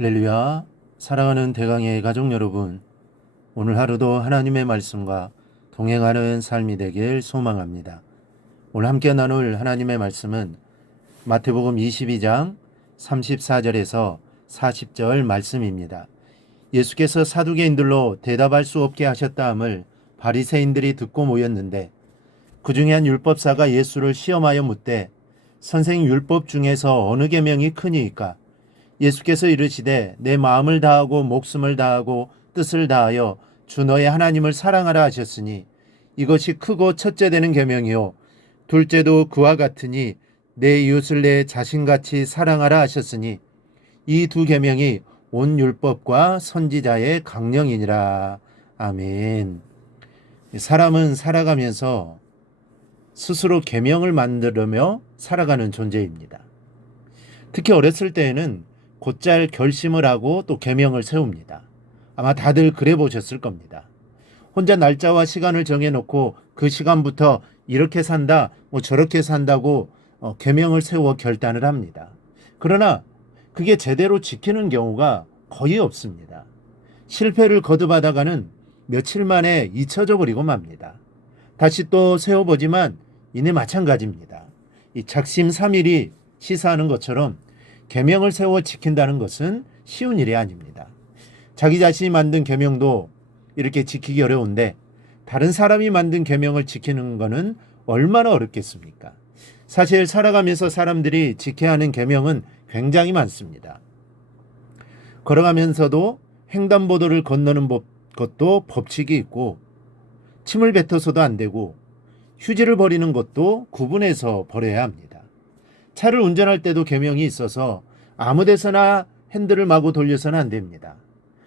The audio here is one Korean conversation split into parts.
할렐루야. 사랑하는 대강의 가족 여러분, 오늘 하루도 하나님의 말씀과 동행하는 삶이 되길 소망합니다. 오늘 함께 나눌 하나님의 말씀은 마태복음 22장 34절에서 40절 말씀입니다. 예수께서 사두개인들로 대답할 수 없게 하셨다함을 바리새인들이 듣고 모였는데, 그 중에 한 율법사가 예수를 시험하여 묻되, 선생, 율법 중에서 어느 계명이 크니이까? 예수께서 이르시되, 내 마음을 다하고 목숨을 다하고 뜻을 다하여 주 너의 하나님을 사랑하라 하셨으니 이것이 크고 첫째 되는 계명이요 둘째도 그와 같으니 내 이웃을 내 자신같이 사랑하라 하셨으니 이 두 계명이 온 율법과 선지자의 강령이니라. 아멘. 사람은 살아가면서 스스로 계명을 만들며 살아가는 존재입니다. 특히 어렸을 때에는 곧잘 결심을 하고 또 계명을 세웁니다. 아마 다들 그래 보셨을 겁니다. 혼자 날짜와 시간을 정해놓고 그 시간부터 이렇게 산다, 저렇게 산다고 계명을 세워 결단을 합니다. 그러나 그게 제대로 지키는 경우가 거의 없습니다. 실패를 거듭하다가는 며칠 만에 잊혀져 버리고 맙니다. 다시 또 세워보지만 이내 마찬가지입니다. 이 작심삼일이 시사하는 것처럼 계명을 세워 지킨다는 것은 쉬운 일이 아닙니다. 자기 자신이 만든 계명도 이렇게 지키기 어려운데 다른 사람이 만든 계명을 지키는 것은 얼마나 어렵겠습니까? 사실 살아가면서 사람들이 지켜야 하는 계명은 굉장히 많습니다. 걸어가면서도 횡단보도를 건너는 것도 법칙이 있고, 침을 뱉어서도 안 되고, 휴지를 버리는 것도 구분해서 버려야 합니다. 차를 운전할 때도 계명이 있어서 아무 데서나 핸들을 마구 돌려서는 안 됩니다.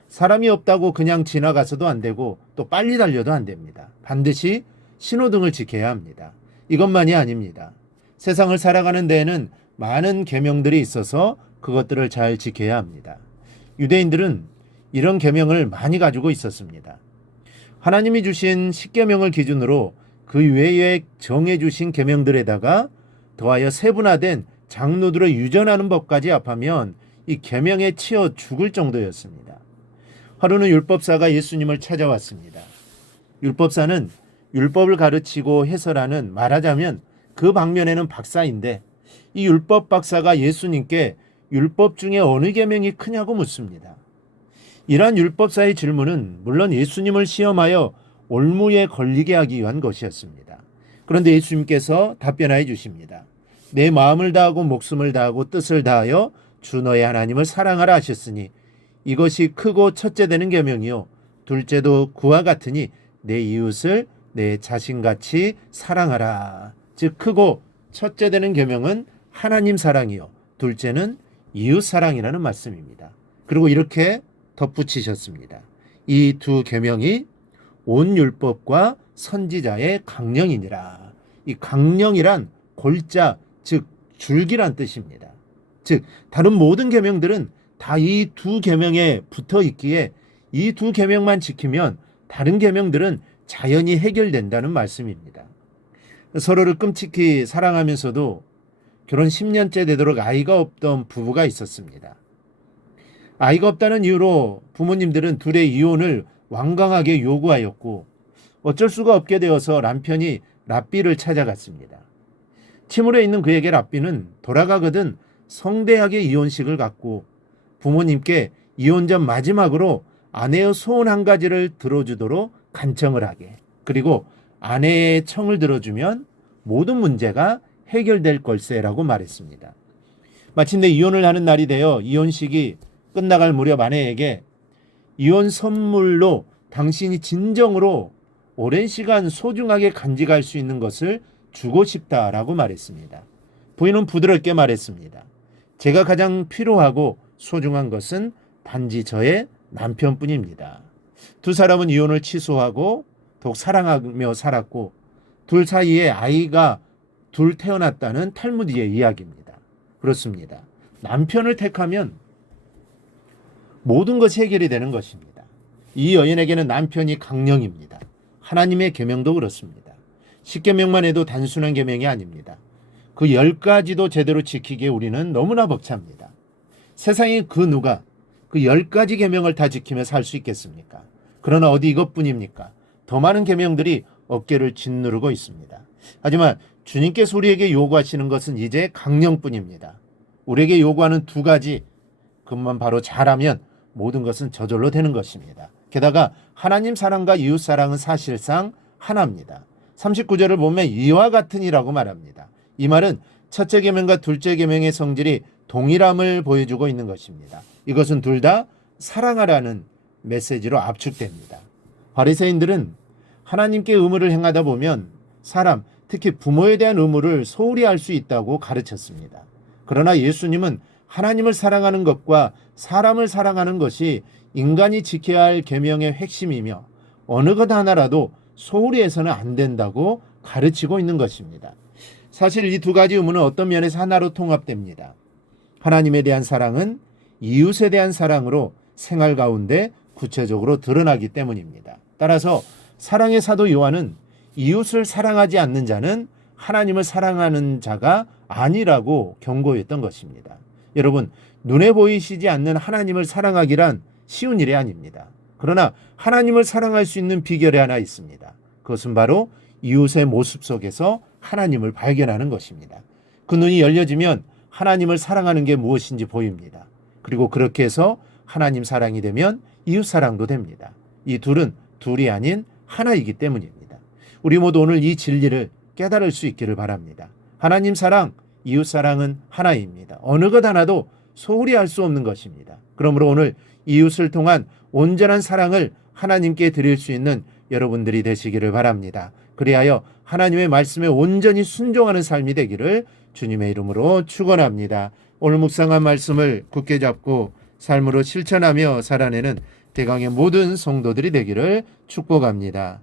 사람이 없다고 그냥 지나가서도 안 되고 또 빨리 달려도 안 됩니다. 반드시 신호등을 지켜야 합니다. 이것만이 아닙니다. 세상을 살아가는 데에는 많은 계명들이 있어서 그것들을 잘 지켜야 합니다. 유대인들은 이런 계명을 많이 가지고 있었습니다. 하나님이 주신 십계명을 기준으로 그 외에 정해 주신 계명들에다가 더하여 세분화된 장로들을 유전하는 법까지 합하면 이 계명에 치여 죽을 정도였습니다. 하루는 율법사가 예수님을 찾아왔습니다. 율법사는 율법을 가르치고 해설하는, 말하자면 그 방면에는 박사인데, 이 율법 박사가 예수님께 율법 중에 어느 계명이 크냐고 묻습니다. 이러한 율법사의 질문은 물론 예수님을 시험하여 올무에 걸리게 하기 위한 것이었습니다. 그런데 예수님께서 답변하여 주십니다. 내 마음을 다하고 목숨을 다하고 뜻을 다하여 주 너의 하나님을 사랑하라 하셨으니 이것이 크고 첫째 되는 계명이요 둘째도 그와 같으니 내 이웃을 내 자신같이 사랑하라. 즉 크고 첫째 되는 계명은 하나님 사랑이요 둘째는 이웃 사랑이라는 말씀입니다. 그리고 이렇게 덧붙이셨습니다. 이 두 계명이 온 율법과 선지자의 강령이니라. 이 강령이란 골자, 즉 줄기란 뜻입니다. 즉 다른 모든 계명들은 다 이 두 계명에 붙어 있기에 이 두 계명만 지키면 다른 계명들은 자연히 해결된다는 말씀입니다. 서로를 끔찍히 사랑하면서도 결혼 10년째 되도록 아이가 없던 부부가 있었습니다. 아이가 없다는 이유로 부모님들은 둘의 이혼을 완강하게 요구하였고, 어쩔 수가 없게 되어서 남편이 랍비를 찾아갔습니다. 침울해 있는 그에게 랍비는 돌아가거든 성대하게 이혼식을 갖고 부모님께 이혼 전 마지막으로 아내의 소원 한 가지를 들어주도록 간청을 하게, 그리고 아내의 청을 들어주면 모든 문제가 해결될 걸세라고 말했습니다. 마침내 이혼을 하는 날이 되어 이혼식이 끝나갈 무렵 아내에게 이혼 선물로 당신이 진정으로 오랜 시간 소중하게 간직할 수 있는 것을 주고 싶다라고 말했습니다. 부인은 부드럽게 말했습니다. 제가 가장 필요하고 소중한 것은 단지 저의 남편뿐입니다. 두 사람은 이혼을 취소하고 더욱 사랑하며 살았고 둘 사이에 아이가 둘 태어났다는 탈무드의 이야기입니다. 그렇습니다. 남편을 택하면 모든 것이 해결이 되는 것입니다. 이 여인에게는 남편이 강령입니다. 하나님의 계명도 그렇습니다. 10계명만 해도 단순한 계명이 아닙니다. 그 10가지도 제대로 지키기에 우리는 너무나 벅찹니다. 세상에 그 누가 그 10가지 계명을 다 지키며 살 수 있겠습니까? 그러나 어디 이것뿐입니까? 더 많은 계명들이 어깨를 짓누르고 있습니다. 하지만 주님께서 우리에게 요구하시는 것은 이제 강령뿐입니다. 우리에게 요구하는 2가지, 그것만 바로 잘하면 모든 것은 저절로 되는 것입니다. 게다가 하나님 사랑과 이웃 사랑은 사실상 하나입니다. 39절을 보면 이와 같으니라고 말합니다. 이 말은 첫째 계명과 둘째 계명의 성질이 동일함을 보여주고 있는 것입니다. 이것은 둘 다 사랑하라는 메시지로 압축됩니다. 바리새인들은 하나님께 의무를 행하다 보면 사람, 특히 부모에 대한 의무를 소홀히 할 수 있다고 가르쳤습니다. 그러나 예수님은 하나님을 사랑하는 것과 사람을 사랑하는 것이 인간이 지켜야 할 계명의 핵심이며 어느 것 하나라도 소홀히 해서는 안 된다고 가르치고 있는 것입니다. 사실 이 2가지 의무는 어떤 면에서 하나로 통합됩니다. 하나님에 대한 사랑은 이웃에 대한 사랑으로 생활 가운데 구체적으로 드러나기 때문입니다. 따라서 사랑의 사도 요한은 이웃을 사랑하지 않는 자는 하나님을 사랑하는 자가 아니라고 경고했던 것입니다. 여러분, 눈에 보이시지 않는 하나님을 사랑하기란 쉬운 일이 아닙니다. 그러나 하나님을 사랑할 수 있는 비결이 하나 있습니다. 그것은 바로 이웃의 모습 속에서 하나님을 발견하는 것입니다. 그 눈이 열려지면 하나님을 사랑하는 게 무엇인지 보입니다. 그리고 그렇게 해서 하나님 사랑이 되면 이웃 사랑도 됩니다. 이 둘은 둘이 아닌 하나이기 때문입니다. 우리 모두 오늘 이 진리를 깨달을 수 있기를 바랍니다. 하나님 사랑, 이웃 사랑은 하나입니다. 어느 것 하나도 소홀히 할 수 없는 것입니다. 그러므로 오늘 이웃을 통한 온전한 사랑을 하나님께 드릴 수 있는 여러분들이 되시기를 바랍니다. 그리하여 하나님의 말씀에 온전히 순종하는 삶이 되기를 주님의 이름으로 축원합니다. 오늘 묵상한 말씀을 굳게 잡고 삶으로 실천하며 살아내는 대강의 모든 성도들이 되기를 축복합니다.